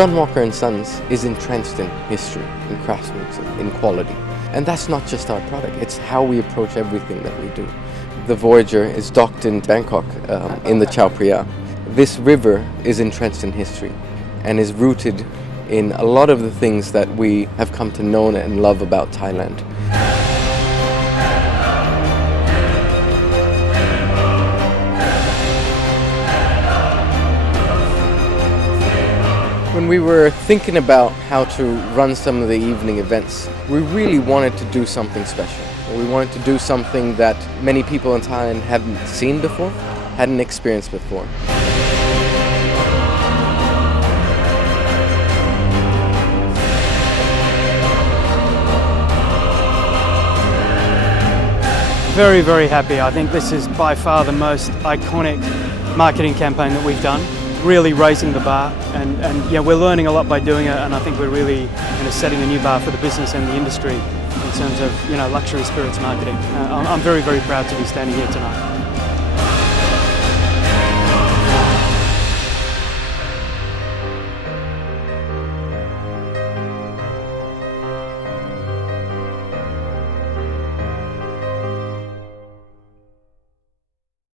John Walker Sons is entrenched in history, in craftsmanship, in quality. And that's not just our product, it's how we approach everything that we do. The Voyager is docked in Bangkok, in the Chao Phraya. This river is entrenched in history and is rooted in a lot of the things that we have come to know and love about Thailand. When we were thinking about how to run some of the evening events, we really wanted to do something special. We wanted to do something that many people in Thailand hadn't seen before, hadn't experienced before. Very, very happy. I think this is by far the most iconic marketing campaign that we've done. Really raising the bar, and yeah, we're learning a lot by doing it, and I think we're really setting a new bar for the business and the industry in terms of luxury spirits marketing. I'm very, very proud to be standing here tonight.